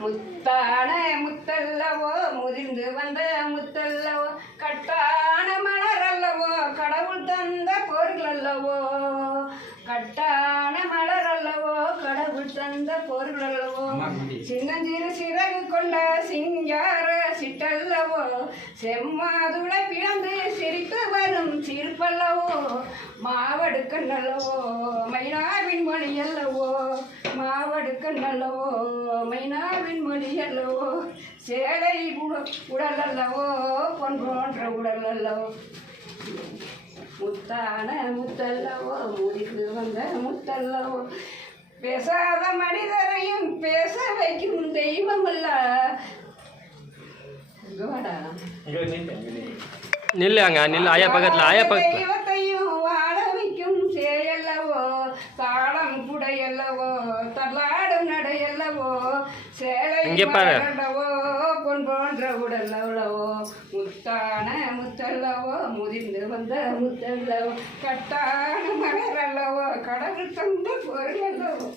முத்தான முத்தல்லவோ முதிர்ந்து வந்த முத்தல்லவோ கட்டான மலர் அல்லவோ கடவுள் தந்த பொருள் அல்லவோ கட்டான மலர் அல்லவோ கடவுள் தந்த பொருள் அல்லவோ சின்னஞ்சிறு சிறகு கொண்ட சிங்கார சிட்டல்லவோ செம்மாதுளை பிளந்து சிரித்து வரும் சிரிப்பல்லவோ மாவடுக்கண் அல்லவோ மைனாவின் மொழி அல்லவோ மாவடுக்கண் அல்லவோ மைனாவின் மொழி அல்லவோ சேலை உடல் அல்லவோ பொன் போன்ற உடல் அல்லவோ முத்தான முத்தல்லவோ முதிர்ந்து வந்த முத்தல்லவோ பேசாத மனிதரையும் பேச வைக்கும் தெய்வம் அல்ல நில்லுங்க நில்லு ஆயா பக்கத்துல ஆயா பக்கத்துல தெய்வத்தையும் வாழ வைக்கும் சேயல்லவோ தாளம் குடையல்லவோ தள்ளாடும் நடையல்லவோ சேலை அல்லவோ பொன் போன்ற உடல் அவ்வளவோ முத்தான முத்தல்லவோ முதிர்ந்து வந்த முத்தல்லவோ கட்டான மலர் அல்லவோ கடவுள் தந்த பொருள் அல்லவோ